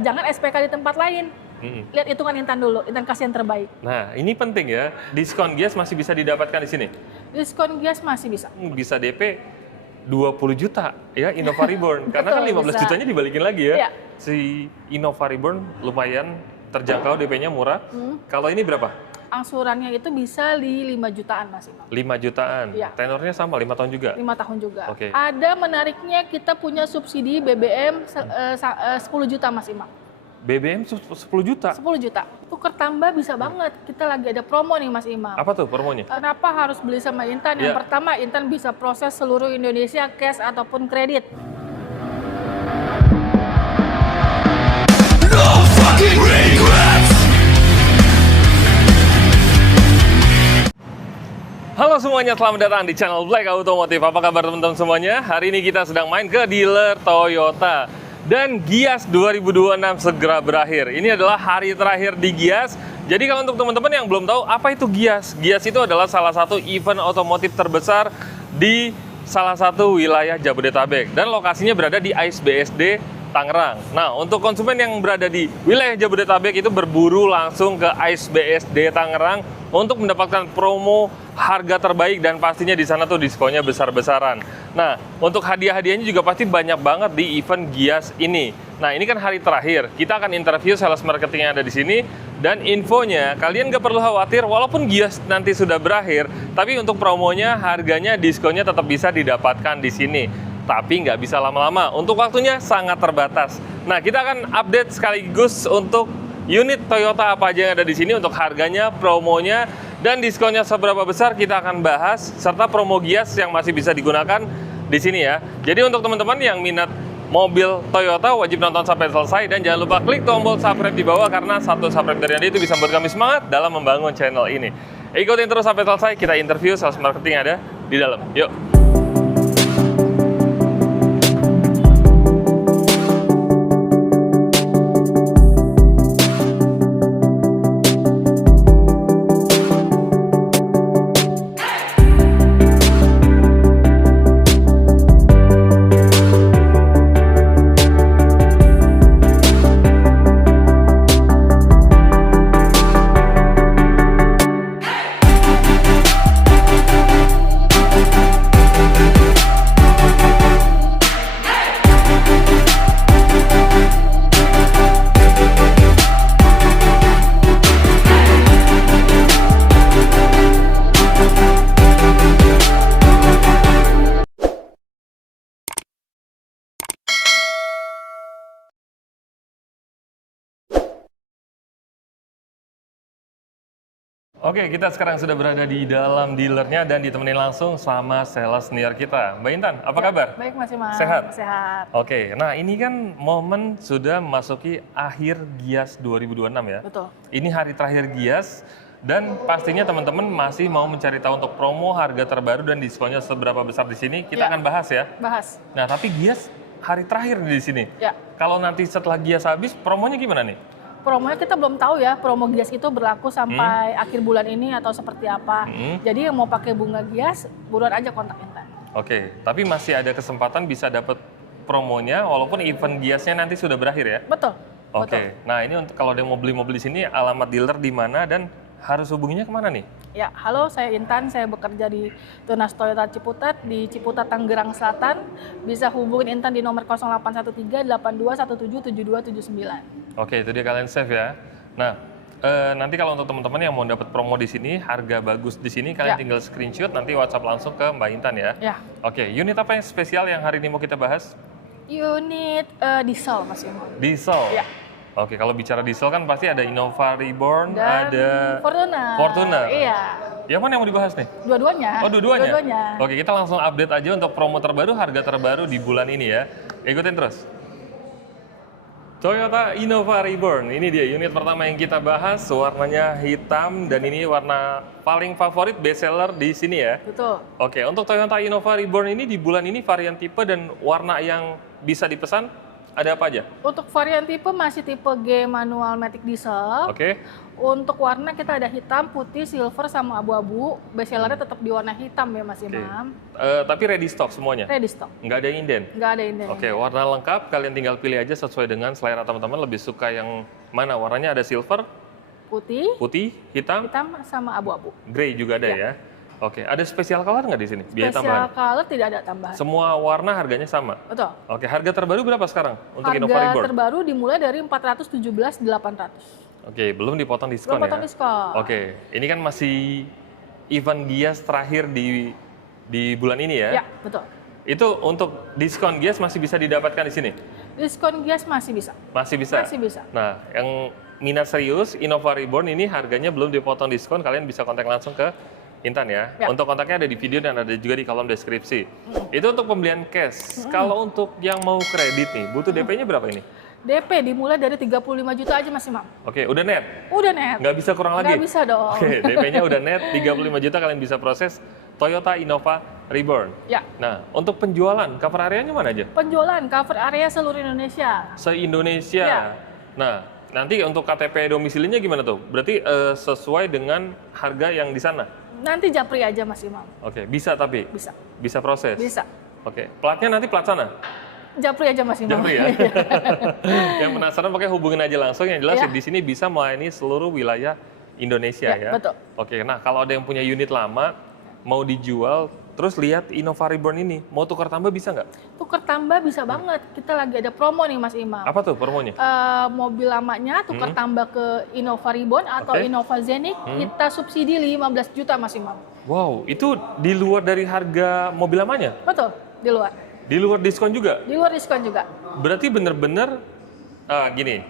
jangan SPK di tempat lain. Lihat hitungan Intan dulu, Intan kasih yang terbaik. Nah, ini penting ya. Diskon Gias masih bisa didapatkan di sini. Diskon Gias masih bisa. Bisa DP 20 juta ya Innova Reborn. Karena kan 15 bisa. jutanya dibalikin lagi ya. Iya. Si Innova Reborn lumayan terjangkau, DP-nya murah. Kalau ini berapa? Angsurannya itu bisa di 5 jutaan Mas Imam. 5 jutaan. Iya. Tenornya sama 5 tahun juga. 5 tahun juga. Oke. Ada menariknya kita punya subsidi BBM 10 juta Mas Imam. BBM 10 juta. 10 juta. Tuker tambah bisa banget. Kita lagi ada promo nih Mas Imam. Apa tuh promonya? Kenapa harus beli sama Intan? Yang Iya. pertama, Intan bisa proses seluruh Indonesia cash ataupun kredit. Halo semuanya, selamat datang di channel Black Automotive. Apa kabar teman-teman semuanya? Hari ini kita sedang main ke dealer Toyota. Dan Gias 2026 segera berakhir. Ini adalah hari terakhir di Gias. Jadi kalau untuk teman-teman yang belum tahu apa itu Gias, Gias itu adalah salah satu event otomotif terbesar di salah satu wilayah Jabodetabek. Dan lokasinya berada di AIS-BSD Tangerang. Nah, untuk konsumen yang berada di wilayah Jabodetabek itu berburu langsung ke AIS-BSD Tangerang untuk mendapatkan promo harga terbaik dan pastinya di sana tuh diskonnya besar-besaran. Nah, untuk hadiah-hadiahnya juga pasti banyak banget di event Gias ini. Nah, ini kan hari terakhir. Kita akan interview sales marketing yang ada di sini dan infonya kalian gak perlu khawatir walaupun Gias nanti sudah berakhir, tapi untuk promonya, harganya, diskonnya tetap bisa didapatkan di sini. Tapi nggak bisa lama-lama. Untuk waktunya sangat terbatas. Nah, kita akan update sekaligus untuk unit Toyota apa aja yang ada di sini, untuk harganya, promonya, dan diskonnya seberapa besar kita akan bahas, serta promo Gias yang masih bisa digunakan di sini ya. Jadi untuk teman-teman yang minat mobil Toyota wajib nonton sampai selesai dan jangan lupa klik tombol subscribe di bawah karena satu subscribe dari Anda itu bisa membuat kami semangat dalam membangun channel ini. Ikutin terus sampai selesai, kita interview sales marketing yang ada di dalam. Yuk. Oke, kita sekarang sudah berada di dalam dealernya dan ditemenin langsung sama sales senior kita. Mbak Intan, apa kabar? Baik Mas Imam. Sehat? Sehat. Oke, nah ini kan momen sudah memasuki akhir Gias 2026 ya? Betul. Ini hari terakhir Gias dan pastinya teman-teman masih mau mencari tahu untuk promo, harga terbaru dan diskonnya seberapa besar di sini. Kita akan bahas ya. Bahas. Nah, tapi Gias hari terakhir di sini. Ya. Kalau nanti setelah Gias habis, promonya gimana nih? Promonya kita belum tahu ya, promo Gias itu berlaku sampai akhir bulan ini atau seperti apa. Jadi yang mau pakai bunga Gias, buruan aja kontak Intan. Oke, tapi masih ada kesempatan bisa dapat promonya walaupun event Giasnya nanti sudah berakhir ya? Betul. Oke, Betul. nah ini untuk kalau ada yang mau beli mobil di sini, alamat dealer di mana dan harus hubunginya kemana nih? Ya, halo, saya Intan, saya bekerja di Tunas Toyota Ciputat, di Ciputat, Tangerang Selatan. Bisa hubungin Intan di nomor 0813 8217 7279. Oke, itu dia, kalian save ya. Nah, nanti kalau untuk teman-teman yang mau dapat promo di sini, harga bagus di sini, kalian tinggal screenshot, nanti WhatsApp langsung ke Mbak Intan ya. Ya. Oke, unit apa yang spesial yang hari ini mau kita bahas? Unit diesel, Mas Imam. Diesel? Ya. Oke, kalau bicara diesel kan pasti ada Innova Reborn, Dan ada Fortuner. Fortuner. Iya. Yang mana yang mau dibahas nih? Dua-duanya. Oh, dua-duanya? Dua-duanya. Oke, kita langsung update aja untuk promo terbaru, harga terbaru di bulan ini ya. Ikutin terus. Toyota Innova Reborn, ini dia unit pertama yang kita bahas, warnanya hitam dan ini warna paling favorit best seller di sini ya. Betul. Oke, untuk Toyota Innova Reborn ini di bulan ini varian tipe dan warna yang bisa dipesan? ada apa aja? Untuk varian tipe masih tipe G manual matic diesel. Oke. Untuk warna kita ada hitam, putih, silver, sama abu-abu. Bestsellernya tetap di warna hitam ya Mas Imam. Tapi ready stock semuanya? Ready stock. Nggak ada inden? Nggak ada inden. Oke, warna lengkap. Kalian tinggal pilih aja sesuai dengan selera teman-teman. Lebih suka yang mana? Warnanya ada silver, Putih, hitam, sama abu-abu. grey juga ada ya? Oke, ada spesial color nggak di sini? Biaya Spesial tambahan? color tidak ada tambahan. Semua warna harganya sama? Betul. Oke, harga terbaru berapa sekarang untuk Innova Harga Reborn? terbaru dimulai dari 417.800. Oke, belum dipotong diskon Belum potong ya? diskon. Oke, ini kan masih event Gias terakhir di bulan ini ya? Ya, betul. Itu untuk diskon Gias masih bisa didapatkan di sini? Diskon Gias masih bisa. Masih bisa? Masih bisa. Nah, yang minat serius, Innova Reborn ini harganya belum dipotong diskon, kalian bisa kontak langsung ke Intan ya. Ya. Untuk kontaknya ada di video dan ada juga di kolom deskripsi. Itu untuk pembelian cash. Kalau untuk yang mau kredit nih, butuh DP-nya berapa ini? DP dimulai dari 35 juta aja Mas Imam. Oke, udah net? Udah net. Nggak bisa kurang lagi? Nggak bisa dong. Oke, DP-nya udah net, 35 juta kalian bisa proses Toyota Innova Reborn. Ya. Nah, untuk penjualan, cover areanya mana aja? Penjualan cover area seluruh Indonesia. Se-Indonesia. Ya. Nah, nanti untuk KTP domisilinya gimana tuh? Berarti sesuai dengan harga yang di sana? Nanti japri aja Mas Imam. Oke, bisa tapi? Bisa. Bisa proses? Bisa. Oke, platnya nanti plat sana? Japri aja Mas Imam. Japri ya? Yang penasaran pakai hubungin aja langsung. Yang jelas Ya. di sini bisa melayani seluruh wilayah Indonesia ya? Betul. Oke, nah kalau ada yang punya unit lama, mau dijual, terus lihat Innova Reborn ini, mau tukar tambah bisa nggak? Tuker tambah bisa banget. Kita lagi ada promo nih Mas Imam. Apa tuh promonya? Mobil lamanya tukar tambah ke Innova Reborn atau Oke. Innova Zenith, kita subsidi 15 juta Mas Imam. Wow, itu di luar dari harga mobil lamanya? Betul, di luar. Di luar diskon juga? Di luar diskon juga. Berarti bener-bener gini,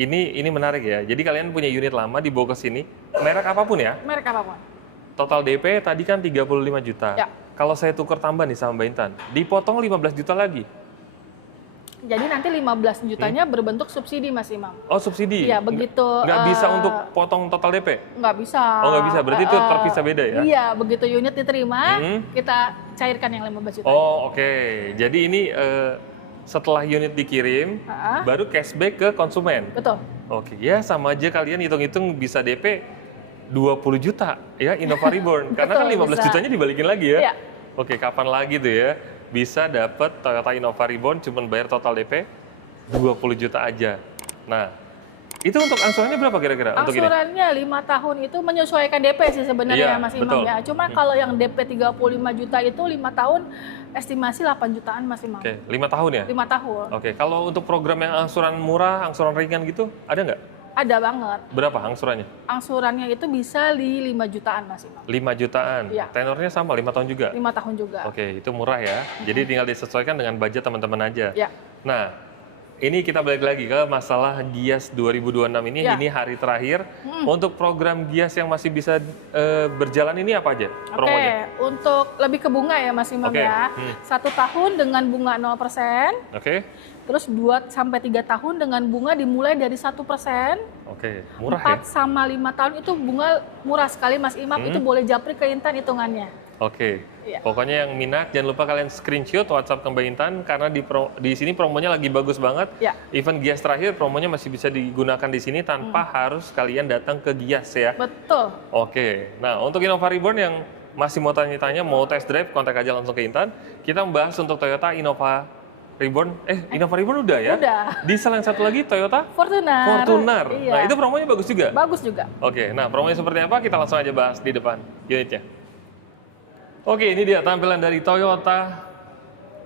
ini menarik ya. Jadi kalian punya unit lama dibawa ke sini, merek apapun ya. Merek apapun. Total DP tadi kan 35 juta. Ya. Kalau saya tukar tambah nih sama Mbak Intan, dipotong 15 juta lagi. Jadi nanti 15 jutanya berbentuk subsidi Mas Imam. Oh, subsidi? Iya, begitu. Nggak bisa untuk potong total DP? Nggak bisa. Oh, nggak bisa. Berarti itu terpisah beda ya? Iya, begitu unit diterima, kita cairkan yang 15 juta. Oh, oke. Jadi ini setelah unit dikirim, baru cashback ke konsumen? Betul. Oke, ya sama aja kalian hitung-hitung bisa DP 20 juta ya Innova Reborn. Karena kan 15 bisa. jutanya dibalikin lagi ya? Iya. Oke, kapan lagi tuh ya bisa dapat Toyota Innova Reborn cuman bayar total DP 20 juta aja. Nah, itu untuk angsurannya berapa kira-kira untuk ini? Angsurannya 5 tahun itu menyesuaikan DP sih sebenarnya Iya, Mas Imam betul. ya. Cuma kalau yang DP 35 juta itu 5 tahun estimasi 8 jutaan Mas Imam. Oke, 5 tahun ya? 5 tahun. Oke, kalau untuk program yang angsuran murah, angsuran ringan gitu, ada nggak? Ada banget. Berapa angsurannya? Angsurannya itu bisa di 5 jutaan Mas Imam. 5 jutaan. Iya. Tenornya sama, 5 tahun juga? 5 tahun juga. Oke, itu murah ya. Jadi tinggal disesuaikan dengan budget teman-teman aja. Ya. Nah, ini kita balik lagi ke masalah Gias 2026 ini. Ya. Ini hari terakhir. Untuk program Gias yang masih bisa berjalan ini apa aja promonya? Oke, untuk lebih ke bunga ya Mas Imam Oke, ya. 1 tahun dengan bunga 0%, Oke, terus 2-3 tahun dengan bunga dimulai dari 1%, oke, murah ya. 4 sama 5 tahun itu bunga murah sekali Mas Imam, itu boleh japri ke Intan hitungannya. Oke, Iya. pokoknya yang minat jangan lupa kalian screenshot WhatsApp ke Mbak Intan karena di sini promonya lagi bagus banget. Ya. Event Gias terakhir promonya masih bisa digunakan di sini tanpa harus kalian datang ke Gias ya. Betul. Oke, nah untuk Innova Reborn yang masih mau tanya-tanya, mau test drive, kontak aja langsung ke Intan. Kita membahas untuk Toyota Innova Reborn. Innova Reborn udah ya? Udah. Diesel yang satu lagi Toyota Fortuner. Fortuner. Iya. Nah itu promonya bagus juga? Bagus juga. Oke, nah promonya seperti apa? Kita langsung aja bahas di depan unitnya. Oke, ini dia tampilan dari Toyota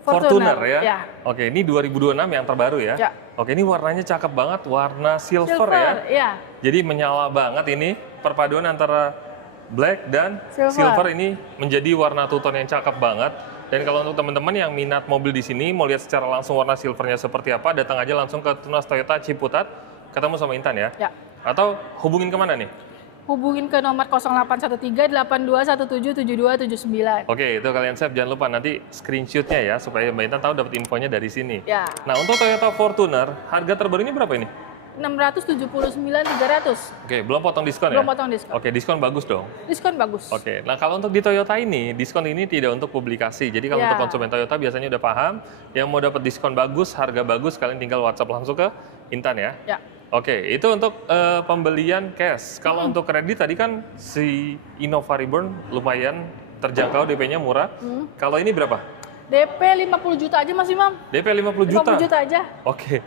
Fortuner ya. Ya. Oke, ini 2026 yang terbaru ya. Ya. Oke, ini warnanya cakep banget, warna silver ya. ya. Jadi menyala banget ini, perpaduan antara black dan silver ini menjadi warna two-tone yang cakep banget. Dan kalau untuk teman-teman yang minat mobil di sini, mau lihat secara langsung warna silvernya seperti apa, datang aja langsung ke Tunas Toyota Ciputat, ketemu sama Intan ya. Ya. Atau hubungin kemana nih? Hubungin ke nomor 0813-8217-7279. Oke, itu kalian save, jangan lupa nanti screenshotnya ya, supaya Mbak Intan tahu dapat infonya dari sini. Ya. Nah, untuk Toyota Fortuner, harga terbarunya berapa ini? 679.300. Oke, belum potong diskon Belum ya? potong diskon. Oke, diskon bagus dong. Diskon bagus. Oke, nah kalau untuk di Toyota ini, diskon ini tidak untuk publikasi. Jadi kalau Iya. untuk konsumen Toyota biasanya udah paham, yang mau dapat diskon bagus, harga bagus, kalian tinggal WhatsApp langsung ke Intan ya. Ya. Oke, itu untuk pembelian cash. Kalau untuk kredit tadi kan si Innova Reborn lumayan terjangkau, DP-nya murah. Kalau ini berapa? DP 50 juta aja Mas Imam. DP 50 juta? 50 juta aja. Oke,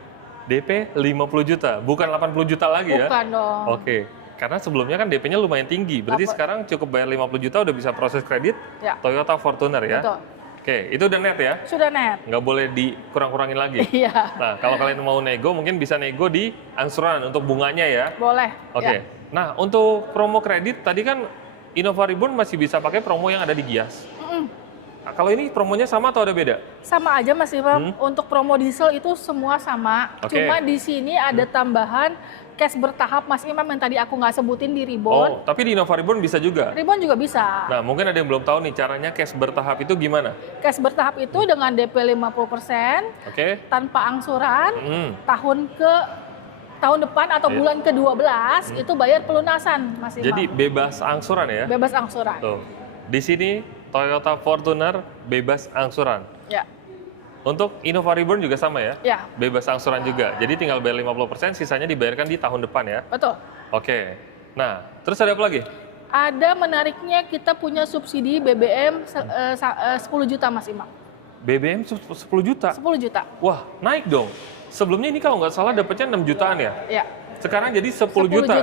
DP 50 juta, bukan 80 juta lagi ya? Bukan dong. Oke, karena sebelumnya kan DP-nya lumayan tinggi. Berarti sekarang cukup bayar 50 juta udah bisa proses kredit Ya. Toyota Fortuner ya? Betul. Oke, itu udah net ya? Sudah net. Nggak boleh dikurang-kurangin lagi? Iya. Nah, kalau kalian mau nego, mungkin bisa nego di angsuran untuk bunganya ya? Boleh. Oke. Ya. Nah, untuk promo kredit, tadi kan Innova Reborn masih bisa pakai promo yang ada di Gias. Nah, kalau ini promonya sama atau ada beda? Sama aja Mas Imam. Untuk promo diesel itu semua sama. Oke. Cuma di sini ada tambahan cash bertahap Mas Imam yang tadi aku nggak sebutin di Oh, Ribbon. tapi di Innova Reborn bisa juga? Ribbon juga bisa. Nah, mungkin ada yang belum tahu nih, caranya cash bertahap itu gimana? Cash bertahap itu dengan DP 50%, Oke? tanpa angsuran, Hmm. tahun depan atau Iya. bulan ke-12 itu bayar pelunasan Mas Imam. Jadi bebas angsuran ya? Bebas angsuran. Tuh. Di sini Toyota Fortuner bebas angsuran. Ya. Untuk Innova Reborn juga sama ya? Ya, Bebas angsuran juga. Jadi tinggal bayar 50%, sisanya dibayarkan di tahun depan ya? betul. Oke. Nah, terus ada apa lagi? Ada menariknya kita punya subsidi BBM 10 juta Mas Imam. BBM 10 juta? 10 juta. Wah, naik dong. Sebelumnya ini kalau nggak salah dapatnya 6 jutaan ya? Ya. Sekarang jadi 10 juta.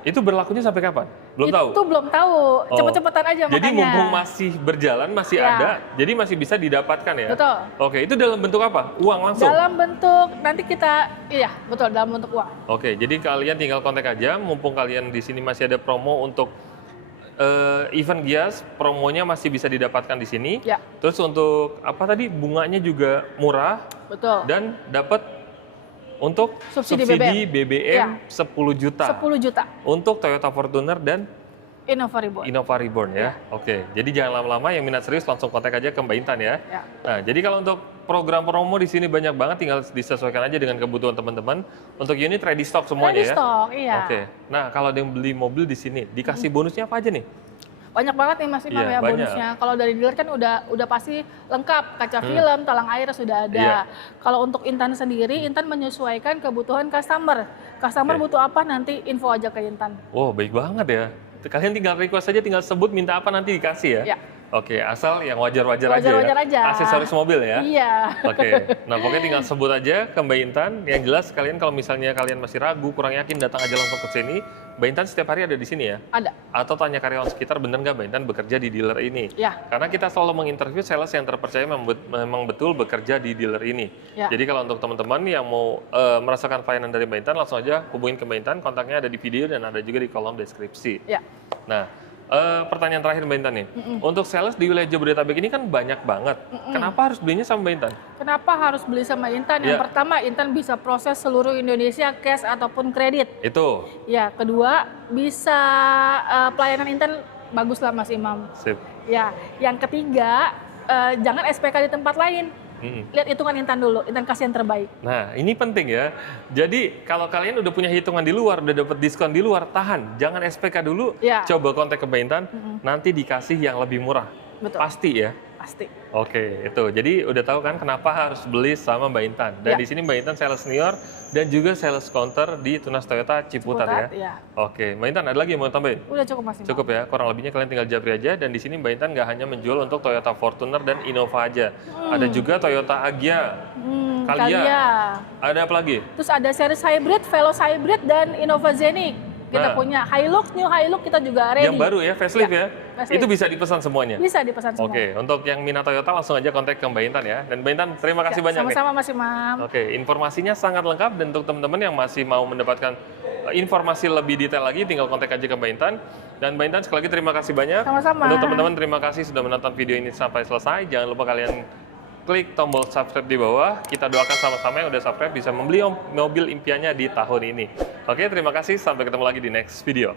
Itu berlakunya sampai kapan? Belum tahu? Itu belum tahu. Oh. Cepet-cepetan aja Jadi makanya. mumpung masih berjalan, masih Ya. ada, jadi masih bisa didapatkan ya? Betul. Oke, itu dalam bentuk apa? Uang langsung? Dalam bentuk nanti kita betul dalam bentuk uang. Oke, jadi kalian tinggal kontak aja, mumpung kalian di sini masih ada promo untuk event Gias, promonya masih bisa didapatkan di sini. Ya. Terus untuk apa tadi? Bunganya juga murah Betul. dan dapat untuk Subsidi BBM 10 juta 10 juta untuk Toyota Fortuner dan Innova Reborn. Innova Reborn ya. Oke, jadi jangan lama-lama, yang minat serius langsung kontak aja ke Mbak Intan ya. Ya. Nah, jadi kalau untuk program promo di sini banyak banget, tinggal disesuaikan aja dengan kebutuhan teman-teman. Untuk unit ready stock semuanya Ready ya. stock, iya. Oke. Nah, kalau ada yang beli mobil di sini, dikasih bonusnya apa aja nih? Banyak banget nih Mas Imam Iya, ya banyak. bonusnya. Kalau dari dealer kan udah pasti lengkap, kaca film, talang air sudah ada. Iya. Kalau untuk Intan sendiri, Intan menyesuaikan kebutuhan customer. Customer Oke. butuh apa nanti info aja ke Intan. Wow, baik banget ya. Kalian tinggal request aja, tinggal sebut minta apa nanti dikasih ya. Ya. Oke, asal yang wajar-wajar aja Wajar-wajar ya. aja. Aksesoris mobil ya. Iya. Oke, nah pokoknya tinggal sebut aja ke Mbak Intan. Yang jelas kalian kalau misalnya kalian masih ragu, kurang yakin, datang aja langsung ke sini. Mbak Intan setiap hari ada di sini ya? Ada. Atau tanya karyawan sekitar, bener nggak Mbak Intan bekerja di dealer ini? Ya. Karena kita selalu menginterview sales yang terpercaya memang betul bekerja di dealer ini. Ya. Jadi kalau untuk teman-teman yang mau merasakan pelayanan dari Mbak Intan, langsung aja hubungin ke Mbak Intan. Kontaknya ada di video dan ada juga di kolom deskripsi. Ya. Nah, pertanyaan terakhir Mbak Intan nih. Untuk sales di wilayah Jabodetabek ini kan banyak banget. Kenapa harus belinya sama Mbak Intan? Kenapa harus beli sama Intan? Yang Ya. pertama, Intan bisa proses seluruh Indonesia cash ataupun kredit. Itu. Ya, kedua, bisa pelayanan Intan bagus lah Mas Imam. Sip. Ya, yang ketiga, jangan SPK di tempat lain. Lihat hitungan Intan dulu, Intan kasih yang terbaik. Nah, ini penting ya. Jadi, kalau kalian udah punya hitungan di luar, udah dapat diskon di luar, tahan. Jangan SPK dulu, Ya. coba kontak ke Mbak Intan, nanti dikasih yang lebih murah. Betul. Pasti ya. Pasti. Oke, itu. Jadi udah tahu kan kenapa harus beli sama Mbak Intan. Dan Ya. di sini Mbak Intan sales senior dan juga sales counter di Tunas Toyota Ciputat ya. Ya. Oke, Mbak Intan ada lagi yang mau tambahin? Udah cukup Mas Imam. Cukup ya, kurang lebihnya kalian tinggal japri aja. Dan di sini Mbak Intan nggak hanya menjual untuk Toyota Fortuner dan Innova aja. Ada juga Toyota Agya, Kalia. ada apa lagi? Terus ada series hybrid, Veloz hybrid, dan Innova Zenic. Kita Nah. punya Hilux, new Hilux kita juga ready. Yang baru ya, facelift ya? facelift. Itu bisa dipesan semuanya? Bisa dipesan semua. Oke, untuk yang minat Toyota langsung aja kontak ke Mbak Intan ya. Dan Mbak Intan, terima kasih banyak nih. Sama-sama Mas Imam. Oke, informasinya sangat lengkap dan untuk teman-teman yang masih mau mendapatkan informasi lebih detail lagi, tinggal kontak aja ke Mbak Intan. Dan Mbak Intan, sekali lagi terima kasih banyak. Sama-sama. Untuk teman-teman, terima kasih sudah menonton video ini sampai selesai. Jangan lupa kalian klik tombol subscribe di bawah. Kita doakan sama-sama yang udah subscribe bisa membeli mobil impiannya di tahun ini. Oke, terima kasih. Sampai ketemu lagi di next video.